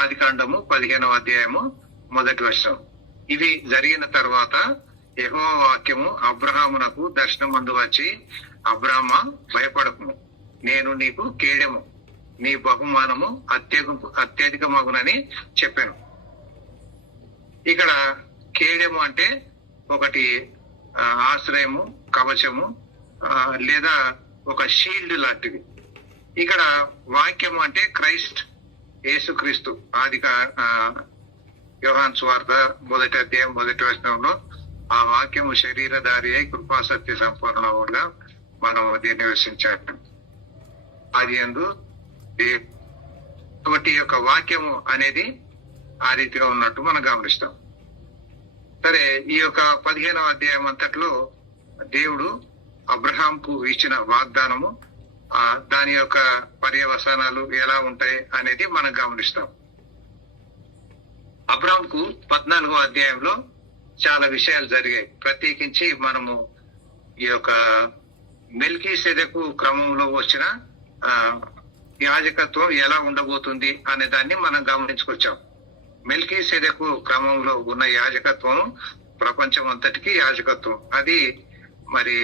ఆదికాండము 15వ అధ్యాయము 1వ వచనం. ఇవి జరిగిన తర్వాత యెహోవా వాక్యము అబ్రహామునకు దర్శనమందు వచ్చి, అబ్రామా భయపడకుము, నేను నీకు కేడెము, నీ బహుమానము అత్యధికమగునని చెప్పాను. ఇక్కడ కేడెము అంటే ఒకటి ఆశ్రయము, కవచము, లేదా ఒక షీల్డ్ లాంటిది. ఇక్కడ వాక్యము అంటే క్రైస్ట్, యేసుక్రీస్తు. యోహాను సువార్త 1వ అధ్యాయం 1వ వచనంలో ఆ వాక్యము శరీరధారి అయి కృపాసత్య సంపూర్ణముగా మనం దీన్ని నివసించాడు. అది యందు తోటి యొక్క వాక్యము అనేది ఆ రీతిగా ఉన్నట్టు మనం గమనిస్తాం. సరే, ఈ యొక్క 15వ అధ్యాయం అంతట్లో దేవుడు అబ్రహాంకు ఇచ్చిన వాగ్దానము, దాని యొక్క పర్యవసానాలు ఎలా ఉంటాయి అనేది మనం గమనిస్తాం. అబ్రహాంకు 14వ అధ్యాయంలో చాలా విషయాలు జరిగాయి. ప్రత్యేకించి మనము ఈ యొక్క మెల్కీసెదెకు క్రమంలో వచ్చిన యాజకత్వం ఎలా ఉండబోతుంది అనే దాన్ని మనం గమనించుకొచ్చాం. మెల్కీసెదెకు క్రమంలో ఉన్న యాజకత్వం ప్రపంచం అంతటికి యాజకత్వం. అది మరి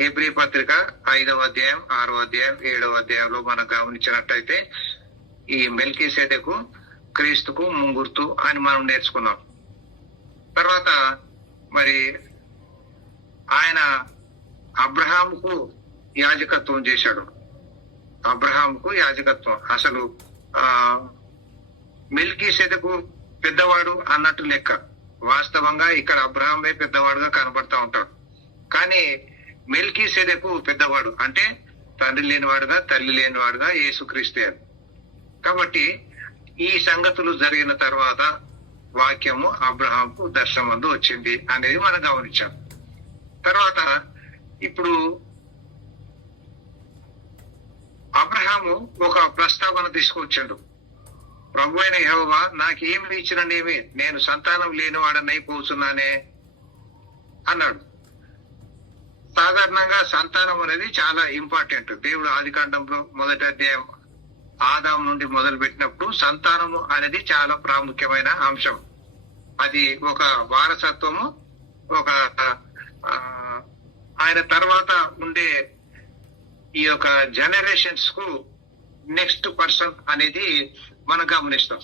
హెబ్రీ పత్రిక 5వ అధ్యాయం 6వ అధ్యాయం 7వ అధ్యాయంలో మనం గమనించినట్టయితే ఈ మెల్కీసెదెకు క్రీస్తుకు ముంగుర్తు అని మనం నేర్చుకున్నాం. తర్వాత మరి ఆయన అబ్రహాముకు యాజకత్వం చేశాడు. అబ్రహాముకు యాజకత్వం అసలు మెల్కీసెదెకు పెద్దవాడు అన్నట్టు లెక్క. వాస్తవంగా ఇక్కడ అబ్రహామే పెద్దవాడుగా కనబడతా ఉంటాడు. కానీ మెల్కీసెదెకు పెద్దవాడు అంటే తండ్రి లేనివాడుగా, తల్లి లేనివాడుగా యేసుక్రీస్తే. కాబట్టి ఈ సంగతులు జరిగిన తర్వాత వాక్యము అబ్రహాంకు దర్శనమందు వచ్చింది అనేది మనం గమనించాం. తర్వాత ఇప్పుడు అబ్రహాము ఒక ప్రస్తావన తీసుకొచ్చాడు. ప్రభు అయిన యెహోవా నాకేమి ఇచ్చిననేమి, నేను సంతానం లేనివాడనై పోతున్నానే అన్నాడు. సాధారణంగా సంతానం అనేది చాలా ఇంపార్టెంట్. దేవుడు ఆదికాండంలో 1వ అధ్యాయం ఆదాము నుండి మొదలు పెట్టినప్పుడు సంతానము అనేది చాలా ప్రాముఖ్యమైన అంశం. అది ఒక వారసత్వము, ఒక ఆయన తర్వాత ఉండే ఈ యొక్క జనరేషన్స్ కు నెక్స్ట్ పర్సన్ అనేది మనం గమనిస్తాం.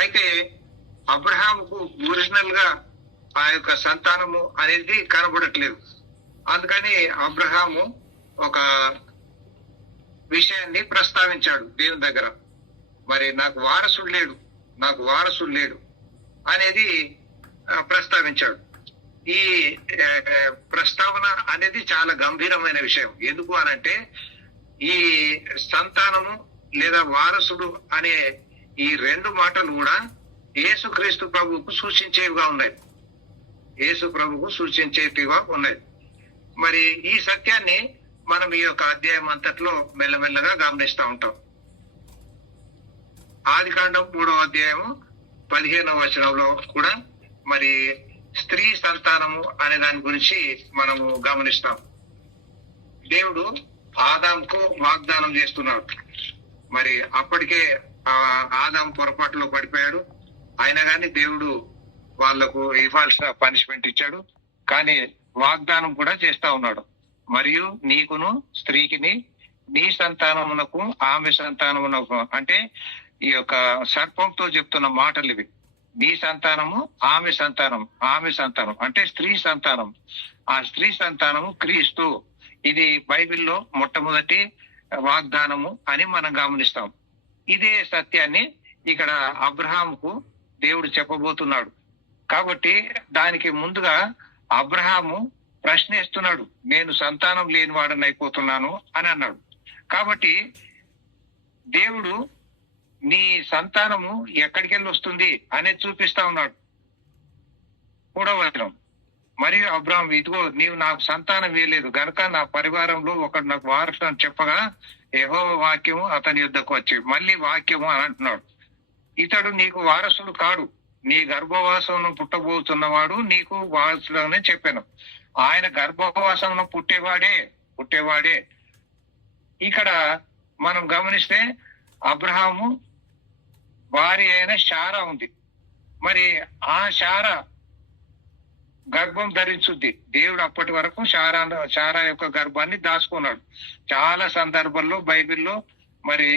అయితే అబ్రహాముకు ఒరిజినల్ గా ఆ యొక్క సంతానము అనేది కనబడట్లేదు. అందుకని అబ్రహాము ఒక విషయాన్ని ప్రస్తావించాడు దేవుని దగ్గర. మరి నాకు వారసుడు లేడు అనేది ప్రస్తావించాడు. ఈ ప్రస్తావన అనేది చాలా గంభీరమైన విషయం. ఎందుకు అనంటే ఈ సంతానము లేదా వారసుడు అనే ఈ రెండు మాటలు కూడా యేసుక్రీస్తు ప్రభువుకు సూచించేవిగా ఉన్నాయి. మరి ఈ సత్యాన్ని మనం ఈ యొక్క అధ్యాయం అంతట్లో మెల్లమెల్లగా గమనిస్తూ ఉంటాం. ఆదికాండం 3వ అధ్యాయము 15వ వచనంలో కూడా మరి స్త్రీ సంతానము అనే దాని గురించి మనము గమనిస్తాం. దేవుడు ఆదాంకు వాగ్దానం చేస్తున్నాడు. మరి అప్పటికే ఆదాం పొరపాటులో పడిపోయాడు. అయినా కానీ దేవుడు వాళ్లకు ఇవ్వాల్సిన పనిష్మెంట్ ఇచ్చాడు. కానీ వాగ్దానం కూడా చేస్తా ఉన్నాడు. మరియు నీకును స్త్రీకిని, నీ సంతానమునకు ఆమె సంతానమునకు, అంటే ఈ యొక్క సర్పంతో చెప్తున్న మాటలు ఇవి. నీ సంతానము ఆమె సంతానం అంటే స్త్రీ సంతానం. ఆ స్త్రీ సంతానము క్రీస్తు. ఇది బైబిల్లో మొట్టమొదటి వాగ్దానము అని మనం గమనిస్తాం. ఇదే సత్యాన్ని ఇక్కడ అబ్రహాముకు దేవుడు చెప్పబోతున్నాడు. కాబట్టి దానికి ముందుగా అబ్రహాము ప్రశ్నిస్తున్నాడు, నేను సంతానం లేని వాడని అయిపోతున్నాను అని అన్నాడు. కాబట్టి దేవుడు నీ సంతానము ఎక్కడికి వెళ్ళి వస్తుంది అనేది చూపిస్తా ఉన్నాడు. 3వ వచనం, మరియు అబ్రహాం, ఇదిగో నీవు నాకు సంతానం వేయలేదు గనుక నా పరివారంలో ఒకడు నాకు వారసుడు అని చెప్పగా యెహోవా వాక్యము అతని యుద్ధకు వచ్చి, మళ్ళీ వాక్యము అని అంటున్నాడు. ఇతడు నీకు వారసుడు కాడు, నీ గర్భవాసమును పుట్టబోతున్నవాడు నీకు వారసుడు అని చెప్పాను. ఆయన గర్భవాసమును పుట్టేవాడే. ఇక్కడ మనం గమనిస్తే అబ్రహాము భార్య అయిన శారా ఉంది. మరి ఆ శారా గర్భం ధరించుద్ది. దేవుడు అప్పటి వరకు శారా యొక్క గర్భాన్ని దాచుకున్నాడు. చాలా సందర్భాల్లో బైబిల్లో మరి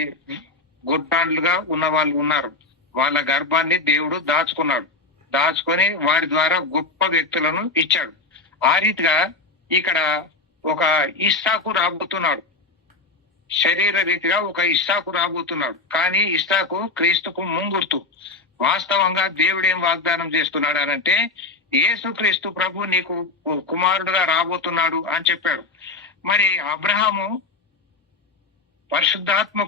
గుడ్డాండ్లుగా ఉన్న వాళ్ళు ఉన్నారు. వాళ్ళ గర్భాన్ని దేవుడు దాచుకొని వారి ద్వారా గొప్ప వ్యక్తులను ఇచ్చాడు. ఆ రీతిగా ఇక్కడ ఒక ఇస్సాకు రాబోతున్నాడు. శరీర రీతిగా ఒక ఇస్సాకు రాబోతున్నాడు. కానీ ఇస్సాకు క్రీస్తుకు ముంగుర్తు. వాస్తవంగా దేవుడు ఏం వాగ్దానం చేస్తున్నాడు అనంటే, యేసుక్రీస్తు ప్రభు నీకు కుమారుడుగా రాబోతున్నాడు అని చెప్పాడు. మరి అబ్రహాము పరిశుద్ధాత్మ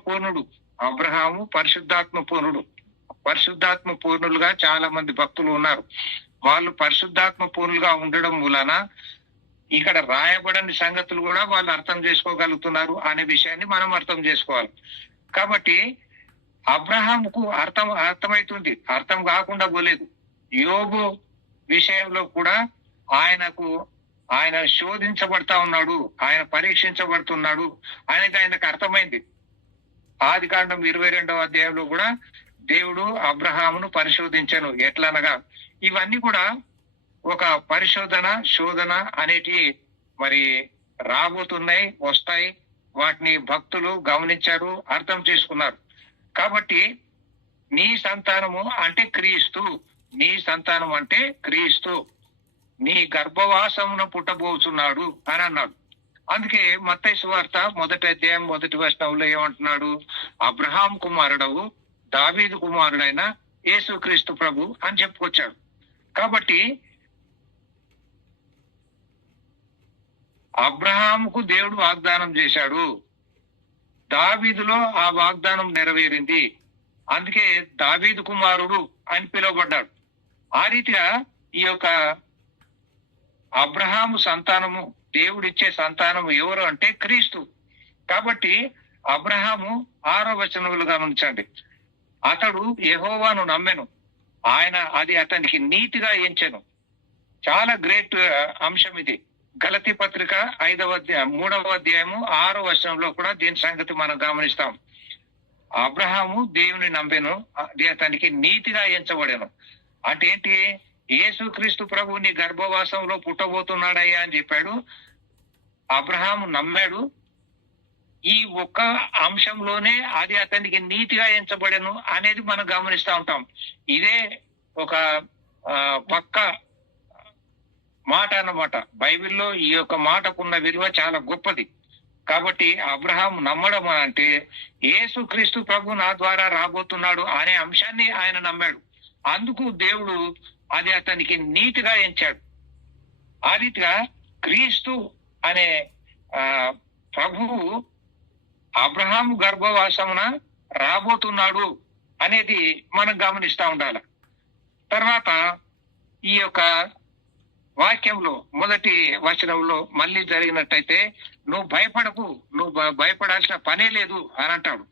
పూర్ణులుగా చాలా మంది భక్తులు ఉన్నారు. వాళ్ళు పరిశుద్ధాత్మ పూర్ణులుగా ఉండడం మూలన ఇక్కడ రాయబడని సంగతులు కూడా వాళ్ళు అర్థం చేసుకోగలుగుతున్నారు అనే విషయాన్ని మనం అర్థం చేసుకోవాలి. కాబట్టి అబ్రహాముకు అర్థమవుతుంది, అర్థం కాకుండా పోలేదు. యోబు విషయంలో కూడా ఆయన శోధించబడతా ఉన్నాడు, ఆయన పరీక్షించబడుతున్నాడు అనేది ఆయనకు అర్థమైంది. ఆదికాండం 22వ అధ్యాయంలో కూడా దేవుడు అబ్రహామును పరిశోధించను. ఎట్లనగా ఇవన్నీ కూడా ఒక శోధన అనేటి మరి రాబోతున్నాయి, వస్తాయి. వాటిని భక్తులు గమనించారు, అర్థం చేసుకున్నారు. కాబట్టి నీ సంతానము అంటే క్రీస్తు నీ గర్భవాసమున పుట్టబోతున్నాడు అని అన్నాడు. అందుకే మత్తయి సువార్త 1వ అధ్యాయం 1వ వచనంలో ఏమంటున్నాడు? అబ్రహాం కుమారుడవు దావీదు కుమారుడైన యేసుక్రీస్తు ప్రభు అని చెప్పుకొచ్చాడు. కాబట్టి అబ్రహాముకు దేవుడు వాగ్దానం చేశాడు, దావీదులో ఆ వాగ్దానం నెరవేరింది. అందుకే దావీదు కుమారుడు అని పిలువబడ్డాడు. ఆ రీతిగా ఈ యొక్క అబ్రహాము సంతానము, దేవుడిచ్చే సంతానము ఎవరు అంటే క్రీస్తు. కాబట్టి అబ్రహాము 6వ వచనములు గమనించండి. అతడు యెహోవాను నమ్మెను, అది అతనికి నీతిగా ఎంచెను. చాలా గ్రేట్ అంశం ఇది. గలతీ పత్రిక 3వ అధ్యాయము 6వ వచనంలో కూడా దీని సంగతి మనం గమనిస్తాం. అబ్రహాము దేవుని నమ్మెను, అది అతనికి నీతిగా ఎంచబడెను. అంటే ఏంటి? యేసుక్రీస్తు ప్రభు నీ గర్భవాసంలో పుట్టబోతున్నాడయ్యా అని చెప్పాడు. అబ్రహాము నమ్మాడు. ఈ ఒక్క అంశంలోనే అది అతనికి నీతిగా ఎంచబడెను అనేది మనం గమనిస్తూ ఉంటాం. ఇదే ఒక పక్క మాట అన్నమాట. బైబిల్లో ఈ యొక్క మాటకున్న విలువ చాలా గొప్పది. కాబట్టి అబ్రహాము నమ్మడం అంటే యేసుక్రీస్తు ప్రభు నా ద్వారా రాబోతున్నాడు అనే అంశాన్ని ఆయన నమ్మాడు. అందుకు దేవుడు అది అతనికి నీతిగా ఎంచాడు. ఆ రీతిగా క్రీస్తు అనే ప్రభువు అబ్రహాము గర్భవాసమున రాబోతున్నాడు అనేది మనం గమనిస్తూ ఉండాలి. తర్వాత ఈ యొక్క వాక్యంలో 1వ వచనంలో మళ్ళీ జరిగినట్టయితే, నువ్వు భయపడకు, నువ్వు భయపడాల్సిన పనే లేదు అని అంటాడు.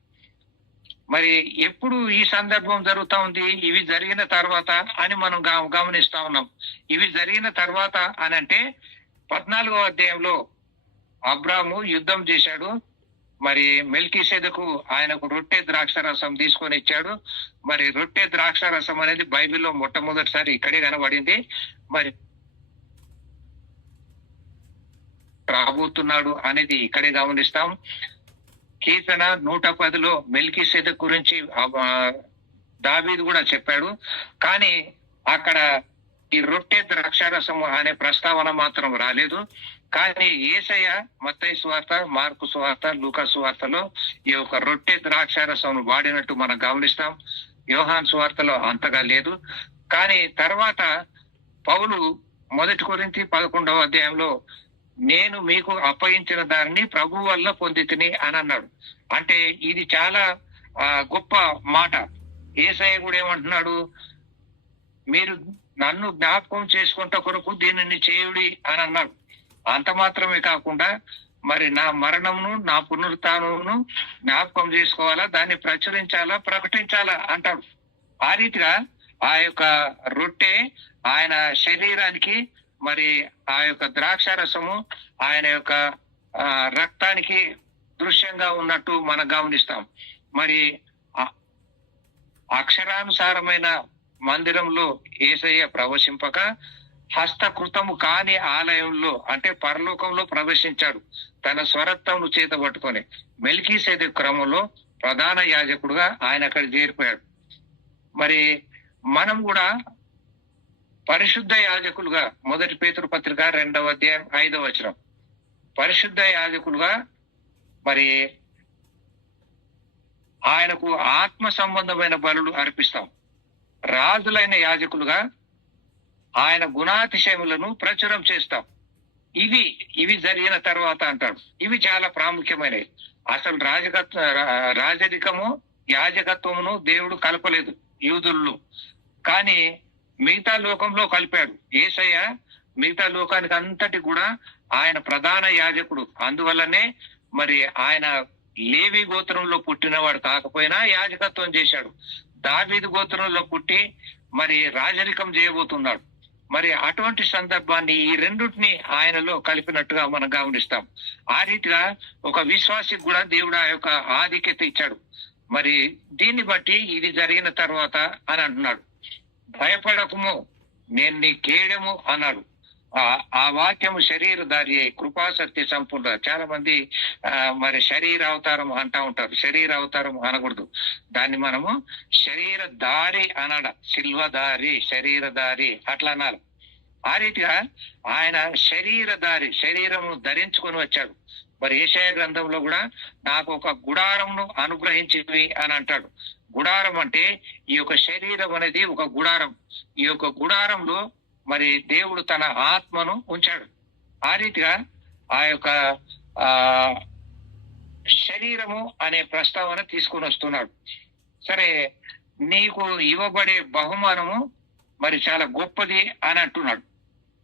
మరి ఎప్పుడు ఈ సందర్భం జరుగుతా ఉంది? ఇవి జరిగిన తర్వాత అని మనం గమనిస్తా ఉన్నాం. ఇవి జరిగిన తర్వాత అని అంటే 14వ అధ్యాయంలో అబ్రాము యుద్ధం చేశాడు. మరి మెల్కీసెదకు ఆయనకు రొట్టె ద్రాక్షారసం తీసుకొని ఇచ్చాడు. మరి రొట్టె ద్రాక్షారసం అనేది బైబిల్లో మొట్టమొదటిసారి ఇక్కడే కనబడింది. మరి రాబోతున్నాడు అనేది ఇక్కడే గమనిస్తాం. కీర్తన 110లో మెల్కీసెదకు గురించి దావీదు కూడా చెప్పాడు. కానీ అక్కడ ఈ రొట్టె ద్రాక్షారసము అనే ప్రస్తావన మాత్రం రాలేదు. కానీ యేసయ్య మత్తయి సువార్త, మార్కు సువార్త, లూకా సువార్తలో ఈ యొక్క రొట్టె ద్రాక్షారసం వాడినట్టు మనం గమనిస్తాం. యోహాను సువార్తలో అంతగా లేదు. కానీ తర్వాత పౌలు 1 కొరింథీ 11వ అధ్యాయంలో నేను మీకు అప్పగించిన దానిని ప్రభు వల్ల పొందితిని అని అన్నాడు. అంటే ఇది చాలా గొప్ప మాట. యేసయ్య కూడా ఏమంటున్నాడు? మీరు నన్ను జ్ఞాపకం చేసుకుంట కొరకు దీనిని చేయుడి అని అన్నాడు. అంత మాత్రమే కాకుండా మరి నా మరణమును, నా పునరుత్థానమును జ్ఞాపకం చేసుకోవాలా, దాన్ని ప్రచురించాలా, ప్రకటించాలా అంటాడు. ఆ రీతిగా ఆ యొక్క రొట్టె ఆయన శరీరానికి, మరి ఆ యొక్క ద్రాక్షారసము ఆయన యొక్క రక్తానికి దృశ్యంగా ఉన్నట్టు మనం గమనిస్తాం. మరి అక్షరానుసారమైన మందిరంలో యేసయ్య ప్రవేశింపక హస్తకృతము కాని ఆలయంలో అంటే పరలోకంలో ప్రవేశించాడు తన స్వరత్వమును చేత పట్టుకొని. మెల్కీసెదెకు క్రమంలో ప్రధాన యాజకుడుగా ఆయన అక్కడ చేరిపోయాడు. మరి మనం కూడా పరిశుద్ధ యాజకులుగా, 1 పేతురు పత్రిక 2వ అధ్యాయం 5వ వచనం, పరిశుద్ధ యాజకులుగా మరి ఆయనకు ఆత్మ సంబంధమైన బలులు అర్పిస్తాం. రాజులైన యాజకులుగా ఆయన గుణాతిశయములను ప్రచురం చేస్తాం. ఇవి జరిగిన తర్వాత అంటాడు. ఇవి చాలా ప్రాముఖ్యమైనవి. అసలు రాజరికము యాజకత్వమును దేవుడు కలపలేదు యూదుల్లో, కానీ మిగతా లోకంలో కలిపాడు. యేసయ్య మిగతా లోకానికి అంతటి కూడా ఆయన ప్రధాన యాజకుడు. అందువల్లనే మరి ఆయన లేవి గోత్రంలో పుట్టినవాడు కాకపోయినా యాజకత్వం చేశాడు. దావీదు గోత్రంలో పుట్టి మరి రాజరికం చేయబోతున్నాడు. మరి అటువంటి సందర్భాన్ని ఈ రెండుటిని ఆయనలో కలిపినట్టుగా మనం గమనిస్తాం. ఆ రీతిగా ఒక విశ్వాసికి కూడా దేవుడు ఆ యొక్క ఆధిక్యత ఇచ్చాడు. మరి దీన్ని బట్టి ఇది జరిగిన తర్వాత అని అంటున్నాడు. భయపడకము, నేను నీ కేడము అన్నాడు. ఆ వాక్యము శరీరధారి కృపాశక్తి సంపూర్ణ. చాలా మంది మరి శరీర అవతారం అంటా ఉంటారు. శరీర అవతారం అనకూడదు, దాన్ని మనము శరీరధారి అనాల. శిల్వధారి, శరీరధారి అట్లా అనాలి. ఆ రీతిగా ఆయన శరీరధారి, శరీరమును ధరించుకొని వచ్చాడు. మరి యెషయా గ్రంథంలో కూడా నాకు ఒక గుడారమును అనుగ్రహించివి అని అంటాడు. గుడారం అంటే ఈ యొక్క శరీరం అనేది ఒక గుడారం. ఈ యొక్క గుడారంలో మరి దేవుడు తన ఆత్మను ఉంచాడు. ఆ రీతిగా ఆ యొక్క శరీరము అనే ప్రస్తావన తీసుకొని వస్తున్నాడు. సరే, నీకు ఇవ్వబడే బహుమానము మరి చాలా గొప్పది అని అంటున్నాడు.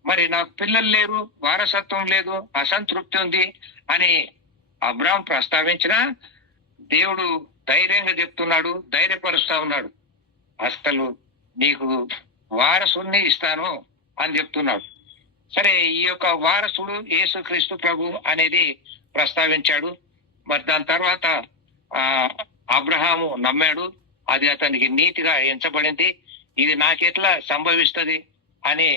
మరి నాకు పిల్లలు లేరు, వారసత్వం లేదు, అసంతృప్తి ఉంది అని అబ్రాహాం ప్రస్తావించినా దేవుడు ధైర్యంగా చెప్తున్నాడు, ధైర్యపరుస్తా ఉన్నాడు. అసలు నీకు వారసుని ఇస్తాను అని చెప్తున్నాడు. సరే, ఈ యొక్క వారసుడు యేసుక్రీస్తు ప్రభు అనేది ప్రస్తావించాడు. మరి దాని తర్వాత అబ్రహాము నమ్మాడు, అది అతనికి నీతిగా ఎంచబడింది. ఇది నాకెట్లా సంభవిస్తుంది అని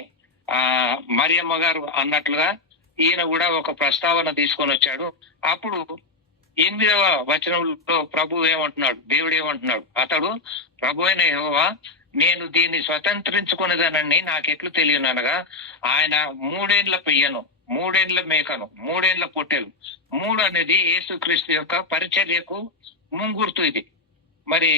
మరియమ్మ గారు అన్నట్లుగా ఈయన కూడా ఒక ప్రస్తావన తీసుకొని వచ్చాడు. అప్పుడు 8వ వచనంలో ప్రభు ఏమంటున్నాడు, దేవుడు ఏమంటున్నాడు, అతడు ప్రభు అయిన యెహోవా నేను దీన్ని స్వతంత్రించుకునేదానని నాకెట్లు తెలియనగా ఆయన 3 ఏండ్ల పెయ్యను, 3 ఏండ్ల మేకను, 3 ఏండ్ల పొట్టెలు, 3 అనేది యేసుక్రీస్తు యొక్క పరిచర్యకు ముంగుర్తు. ఇది మరి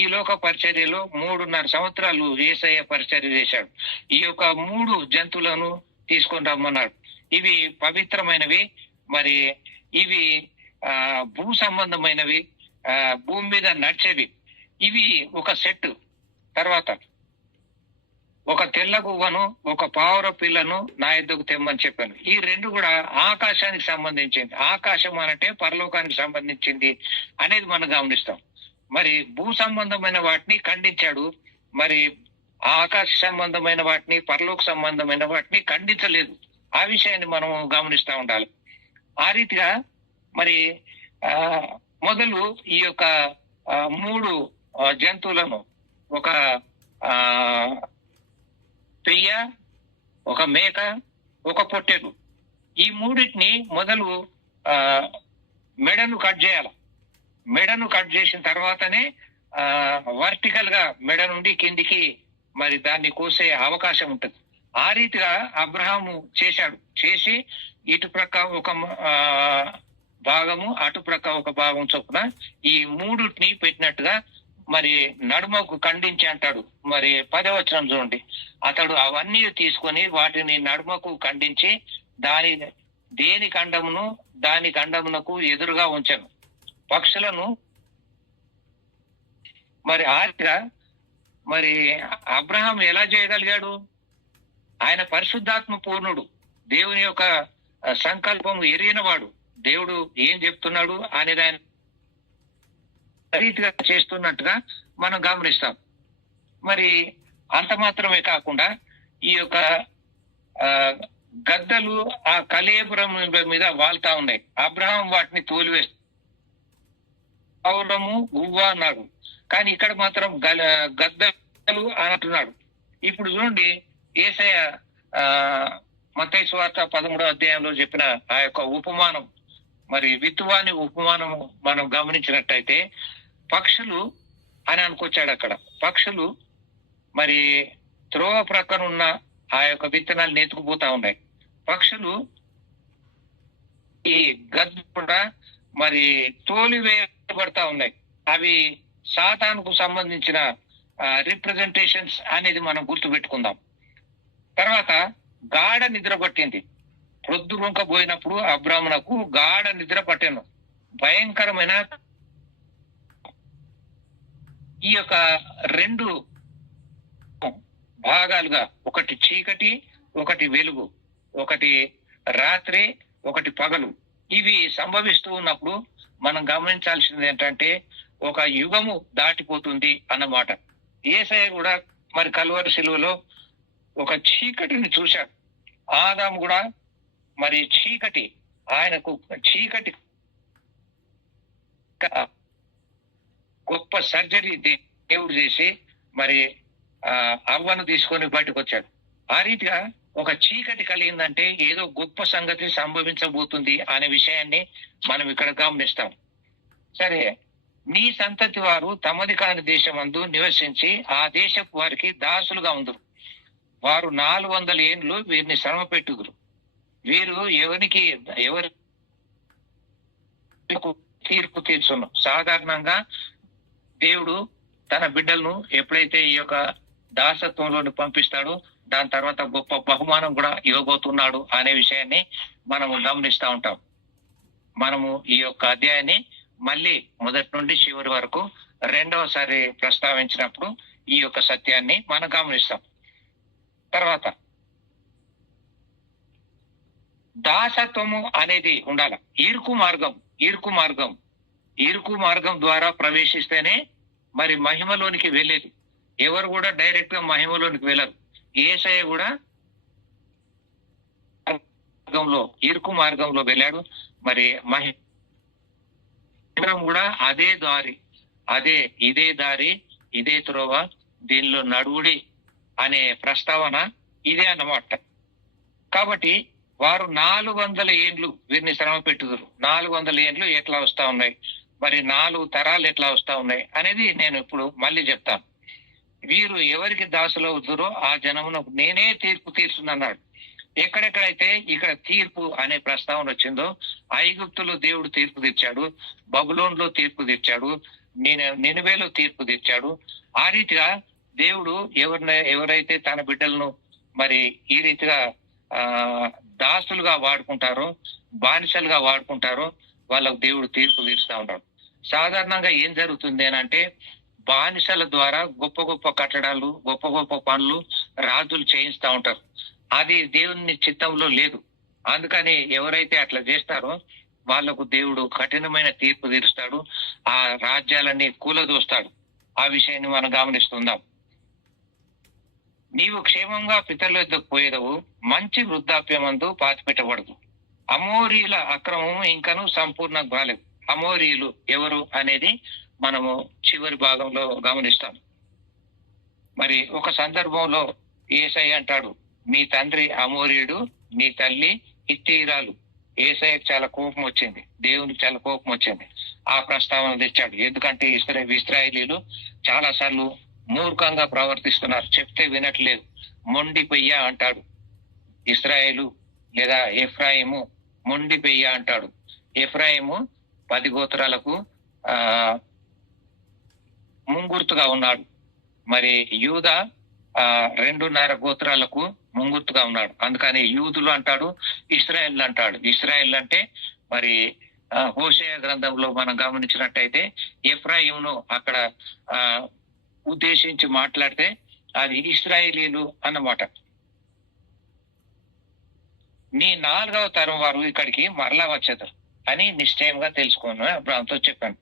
ఈ లోక పరిచర్యలో 3.5 సంవత్సరాలు యేసయ్య పరిచర్య చేశాడు. ఈ యొక్క 3 జంతువులను తీసుకొని రమ్మన్నాడు. ఇవి పవిత్రమైనవి, మరి ఇవి భూ సంబంధమైనవి, భూమి మీద నడిచేవి. ఇవి ఒక సెట్. తర్వాత ఒక తెల్ల గువ్వను, ఒక పావుర పిల్లను నా యొద్దకు తెమ్మని చెప్పాను. ఈ 2 కూడా ఆకాశానికి సంబంధించింది. ఆకాశం అంటే పరలోకానికి సంబంధించింది అనేది మనం గమనిస్తాం. మరి భూ సంబంధమైన వాటిని ఖండించాడు, మరి ఆకాశ సంబంధమైన వాటిని, పరలోక సంబంధమైన వాటిని ఖండించలేదు. ఆ విషయాన్ని మనం గమనిస్తూ ఉండాలి. ఆ రీతిగా మరి మొదలు ఈ యొక్క 3 జంతువులను, ఒక పెయ్య, ఒక మేక, ఒక పొట్టెలు, ఈ 3టిని మొదలు మెడను కట్ చేయాలి. మెడను కట్ చేసిన తర్వాతనే వర్టికల్ గా మెడ నుండి కిందికి మరి దాన్ని కోసే అవకాశం ఉంటుంది. ఆ రీతిగా అబ్రహాము చేశాడు. చేసి ఇటు ప్రక్క ఒక భాగము, అటు ప్రక్క ఒక భాగం చొప్పున ఈ 3టిని పెట్టినట్టుగా మరి నడుమకు ఖండించి అంటాడు. మరి 10వ వచనం చూడండి, అతడు అవన్నీ తీసుకొని వాటిని నడుమకు ఖండించి దేని ఖండమును దాని ఖండమునకు ఎదురుగా ఉంచాను. పక్షులను మరి ఆరిగా మరి అబ్రహాం ఎలా చేయగలిగాడు? ఆయన పరిశుద్ధాత్మ పూర్ణుడు, దేవుని యొక్క సంకల్పం ఎరిగినవాడు. దేవుడు ఏం చెప్తున్నాడు అనేది ఆయన రీతిగా చేస్తున్నట్టుగా మనం గమనిస్తాం. మరి అంత మాత్రమే కాకుండా ఈ యొక్క గద్దలు ఆ కళేబరం మీద వాళ్తా ఉన్నాయి. అబ్రహాం వాటిని తోలివేస్తాడు. పౌరము గువ్వ అన్నాడు. కానీ ఇక్కడ మాత్రం గద్దలు అని అంటున్నాడు. ఇప్పుడు చూడండి, యేసయ్య మత్తయి సువార్త 13వ అధ్యాయంలో చెప్పిన ఆ యొక్క ఉపమానం, మరి విత్తువాని ఉపమానము మనం గమనించినట్టయితే పక్షులు అని అనుకొచ్చాడు. అక్కడ పక్షులు మరి త్రోవ ప్రక్కన ఉన్న ఆ యొక్క విత్తనాలు నెతుకుపోతా ఉన్నాయి. పక్షులు ఈ గద్ద కూడా మరి తోలివేయబడతా ఉన్నాయి. అవి సాతానుకు సంబంధించిన రిప్రజెంటేషన్స్ అనేది మనం గుర్తుపెట్టుకుందాం. తర్వాత గాఢ నిద్ర పట్టింది. ప్రొద్దురుంక పోయినప్పుడు అబ్రాహ్మణకు గాఢ నిద్ర పట్టాను. భయంకరమైన ఈ యొక్క 2 భాగాలుగా, ఒకటి చీకటి, ఒకటి వెలుగు, ఒకటి రాత్రి, ఒకటి పగలు, ఇవి సంభవిస్తూ ఉన్నప్పుడు మనం గమనించాల్సింది ఏంటంటే ఒక యుగము దాటిపోతుంది అన్నమాట. యేసయ్య కూడా మరి కల్వరి శిలువలో ఒక చీకటిని చూశాడు. ఆదాము కూడా మరి చీకటి, ఆయనకు చీకటి గొప్ప సర్జరీ దేవుడు చేసి మరి అవ్వను తీసుకొని బయటకు వచ్చాడు. ఆ రీతిగా ఒక చీకటి కలిగిందంటే ఏదో గొప్ప సంగతి సంభవించబోతుంది అనే విషయాన్ని మనం ఇక్కడ గమనిస్తాం. సరే, నీ సంతతి వారు తమది కాని దేశమందు నివసించి ఆ దేశపు వారికి దాసులుగా ఉందరు. వారు 400 ఏండ్లు వీరిని శ్రమ పెట్టుదురు. వీరు ఎవరి తీర్పు తీర్చును. సాధారణంగా దేవుడు తన బిడ్డలను ఎప్పుడైతే ఈ యొక్క దాసత్వంలోని పంపిస్తాడో దాని తర్వాత గొప్ప బహుమానం కూడా ఇవ్వబోతున్నాడు అనే విషయాన్ని మనము గమనిస్తూ ఉంటాం. మనము ఈ యొక్క అధ్యాయాన్ని మళ్ళీ మొదటి నుండి చివరి వరకు 2వసారి ప్రస్తావించినప్పుడు ఈ యొక్క సత్యాన్ని మనం గమనిస్తాం. తర్వాత దాసత్వము అనేది ఉండాల. ఇరుకు మార్గం ద్వారా ప్రవేశిస్తేనే మరి మహిమలోనికి వెళ్ళేది. ఎవరు కూడా డైరెక్ట్ గా మహిమలోనికి వెళ్ళరు. యేసయ్య కూడా ఇరుకు మార్గంలో వెళ్ళాడు. మరి కూడా అదే దారి, ఇదే దారి, ఇదే త్రోవ, దీనిలో నడువుడి అనే ప్రస్తావన ఇదే అన్నమాట. కాబట్టి వారు 400 ఏండ్లు వీరిని శ్రమ పెట్టుదురు. 400 ఏండ్లు ఎట్లా వస్తా ఉన్నాయి, మరి 4 తరాలు ఎట్లా వస్తా ఉన్నాయి అనేది నేను ఇప్పుడు మళ్ళీ చెప్తాను. వీరు ఎవరికి దాసులు అవుతారో ఆ జనమునకు నేనే తీర్పు తీర్చునన్నాడు. ఎక్కడెక్కడైతే ఇక్కడ తీర్పు అనే ప్రస్తావన వచ్చిందో, ఐగుప్తులో దేవుడు తీర్పు తెచ్చాడు, బబులోన్లో తీర్పు తెచ్చాడు, నినివేలో తీర్పు తెచ్చాడు. ఆ రీతిగా దేవుడు ఎవరైతే తన బిడ్డలను మరి ఈ రీతిగా దాసులుగా వాడుకుంటారో, బానిసలుగా వాడుకుంటారో వాళ్ళకు దేవుడు తీర్పు తీరుస్తా ఉంటాడు. సాధారణంగా ఏం జరుగుతుంది అని అంటే, బానిసల ద్వారా గొప్ప గొప్ప కట్టడాలు, గొప్ప గొప్ప పనులు రాజులు చేయిస్తా ఉంటారు. అది దేవుని చిత్తంలో లేదు. అందుకని ఎవరైతే అట్లా చేస్తారో వాళ్లకు దేవుడు కఠినమైన తీర్పు తీరుస్తాడు, ఆ రాజ్యాలన్నీ కూలదోస్తాడు. ఆ విషయాన్ని మనం గమనిస్తున్నాం. నీవు క్షేమంగా పితరుల యొద్దకు పోయేదవు, మంచి వృద్ధాప్యమందు పాతిపెట్టబడదు. అమోరీల అక్రమము ఇంకను సంపూర్ణ కాలేదు. అమోరీలు ఎవరు అనేది మనము చివరి భాగంలో గమనిస్తాం. మరి ఒక సందర్భంలో యేసయ్య అంటాడు, మీ తండ్రి అమోరీయుడు, మీ తల్లి హిత్తీయురాలు. యేసయ్యకు చాలా కోపం వచ్చింది, దేవునికి చాలా కోపం వచ్చింది. ఆ ప్రస్తావన తెచ్చాడు. ఎందుకంటే ఇశ్రాయేలీలు చాలా సార్లు మూర్ఖంగా ప్రవర్తిస్తున్నారు, చెప్తే వినట్లేదు. మొండి పెయ్య అంటాడు ఇశ్రాయేలు, లేదా ఎఫ్రాయిము మొండి పెయ్య అంటాడు. ఎఫ్రాయిము 10 గోత్రాలకు ముంగుర్తుగా ఉన్నాడు. మరి యూదా 2.5 గోత్రాలకు ముంగుర్తుగా ఉన్నాడు. అందుకని యూదులు అంటాడు, ఇశ్రాయేల్ అంటాడు. ఇశ్రాయేల్ అంటే మరి హోషేయ గ్రంథంలో మనం గమనించినట్టయితే ఎఫ్రాయిమును అక్కడ ఉద్దేశించి మాట్లాడితే అది ఇశ్రాయేలీలు అన్నమాట. నీ 4వ తరం వారు ఇక్కడికి మరలా వచ్చేదారు అని నిశ్చయంగా తెలుసుకోను అబ్రాహాంతో చెప్పాను.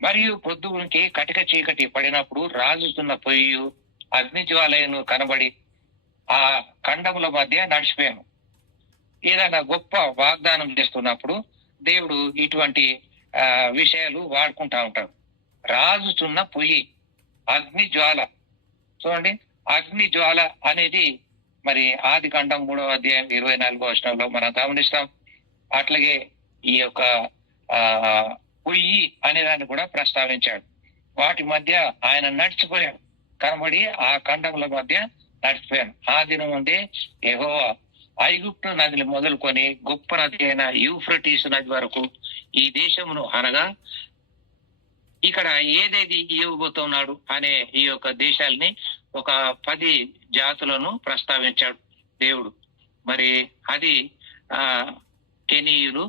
మరియు పొద్దుకి కటిక చీకటి పడినప్పుడు రాజుతున్న పొయ్యి అగ్నిజ్వాలయను కనబడి ఆ ఖండముల మధ్య నడిచిపోయాను. ఏదైనా గొప్ప వాగ్దానం చేస్తున్నప్పుడు దేవుడు ఇటువంటి విషయాలు వాడుకుంటా ఉంటాడు. రాజుచున్న పొయ్యి, అగ్ని జ్వాల. చూడండి, అగ్ని జ్వాల అనేది మరి ఆదికాండం 3వ అధ్యాయం 24వ వచనంలో మనం గమనిస్తాం. అట్లాగే ఈ యొక్క ఆ పొయ్యి అనే దాన్ని కూడా ప్రస్తావించాడు. వాటి మధ్య ఆయన నడిచిపోయాడు, కనబడి ఆ ఖండముల మధ్య నడిచిపోయాడు. ఆ దినం నుండి యెహోవా ఐగుప్తు నదిని మొదలుకొని గొప్ప నది అయిన యూఫ్రటీస్ నది వరకు ఈ దేశమును, అనగా ఇక్కడ ఏదేది ఇవ్వబోతున్నాడు అనే ఈ యొక్క దేశాలని ఒక 10 జాతులను ప్రస్తావించాడు దేవుడు. మరి అది కెనీయులు,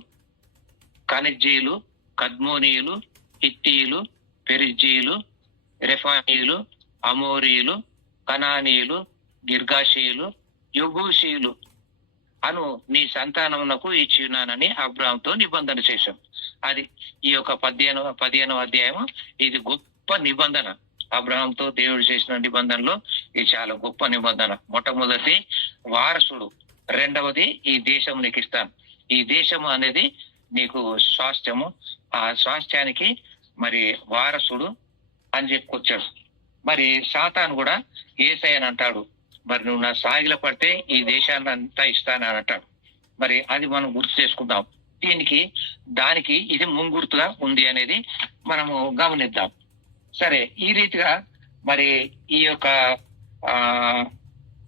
కనిజ్జీయులు, కద్మోనీయులు, హిత్తీయులు, పెరిజ్జీయులు, రెఫానీయులు, అమోరీయులు, కనానీయులు, గిర్గాషీయులు, యెబూసీయులు అను నీ సంతానమునకు ఇచ్చినానని అబ్రాహాముతో నిబంధన చేశాం. అది ఈ యొక్క 15వ అధ్యాయము. ఇది గొప్ప నిబంధన. అబ్రహాంతో దేవుడు చేసిన నిబంధనలో ఇది చాలా గొప్ప నిబంధన. మొట్టమొదటి వారసుడు, రెండవది ఈ దేశం నీకు ఇస్తాను, ఈ దేశము అనేది నీకు స్వాస్థ్యము, ఆ స్వాస్థ్యానికి మరి వారసుడు అని చెప్పుకొచ్చాడు. మరి సాతాను కూడా యేసయ్యని అంటాడు, మరి నువ్వు నా సాగిల పడితే ఈ దేశాన్ని అంతా ఇస్తానని అంటాడు. మరి అది మనం గుర్తు చేసుకుందాం. దానికి ఇది ముంగుర్తుగా ఉంది అనేది మనము గమనిద్దాం. సరే, ఈ రీతిగా మరి ఈ యొక్క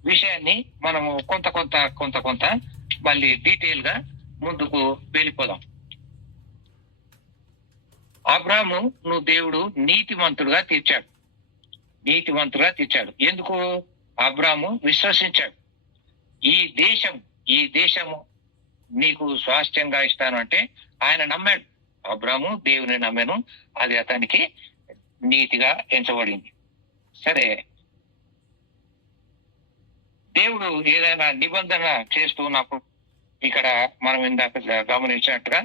విషయాన్ని మనము కొంత మళ్ళీ డీటెయిల్ గా ముందుకు వెళ్ళిపోదాం. అబ్రాహాము నువ్వు దేవుడు నీతిమంతుడుగా తీర్చాడు. ఎందుకు? అబ్రాహాము విశ్వసించాడు. ఈ దేశము నీకు స్వాస్థ్యంగా ఇస్తాను అంటే ఆయన నమ్మాడు. అబ్రాహాము దేవుని నమ్మాను, అది అతనికి నీతిగా ఎంచబడింది. సరే, దేవుడు ఏదైనా నిబంధన చేస్తున్నప్పుడు ఇక్కడ మనం ఇందాక గమనించినట్టుగా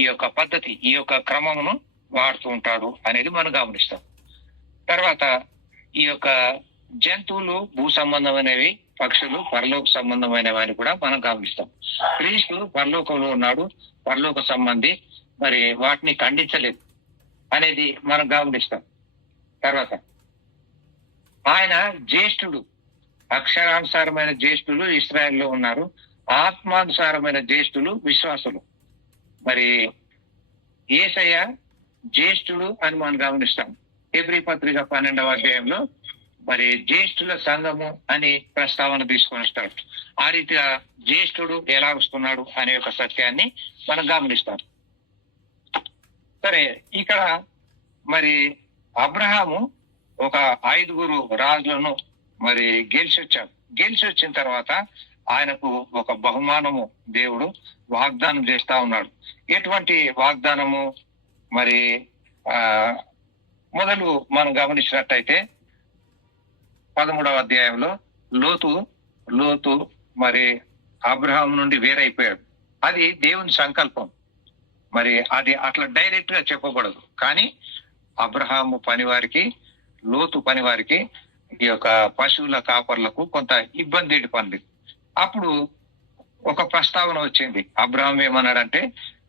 ఈ యొక్క పద్ధతి, ఈ యొక్క క్రమమును వాడుతూ ఉంటాడు అనేది మనం గమనిస్తాం. తర్వాత ఈ యొక్క జంతువులు భూ సంబంధమైనవి, పక్షులు పరలోక సంబంధమైనవి కూడా మనం గమనిస్తాం. క్రీస్తు పరలోకంలో ఉన్నాడు, పరలోక సంబంధి, మరి వాటిని ఖండించలేదు అనేది మనం గమనిస్తాం. తర్వాత ఆయన జ్యేష్ఠుడు, అక్షరానుసారమైన జ్యేష్ఠులు ఇశ్రాయేల్లో ఉన్నారు, ఆత్మానుసారమైన జ్యేష్ఠులు విశ్వాసులు. మరి యేసయ్య జ్యేష్ఠుడు అని మనం గమనిస్తాం. హెబ్రీ పత్రిక 12వ అధ్యాయంలో మరి జ్యేష్ఠుల సంఘము అని ప్రస్తావన తీసుకొని వస్తాడు. ఆ రీతిగా జ్యేష్ఠుడు ఎలా వస్తున్నాడు అనే ఒక సత్యాన్ని మనం గమనిస్తాం. సరే, ఇక్కడ మరి అబ్రహాము ఒక 5 రాజులను మరి గెలిచి వచ్చిన తర్వాత ఆయనకు ఒక బహుమానము దేవుడు వాగ్దానం చేస్తా ఉన్నాడు. ఎటువంటి వాగ్దానము? మరి మొదలు మనం గమనించినట్టయితే 13వ అధ్యాయంలో లోతు మరి అబ్రహాం నుండి వేరైపోయాడు. అది దేవుని సంకల్పం. మరి అది అట్లా డైరెక్ట్ గా చెప్పబడదు, కానీ అబ్రహాము పనివారికి, లోతు పనివారికి, ఈ యొక్క పశువుల కాపర్లకు కొంత ఇబ్బంది పడింది. అప్పుడు ఒక ప్రస్తావన వచ్చింది. అబ్రహాం ఏమన్నాడంటే,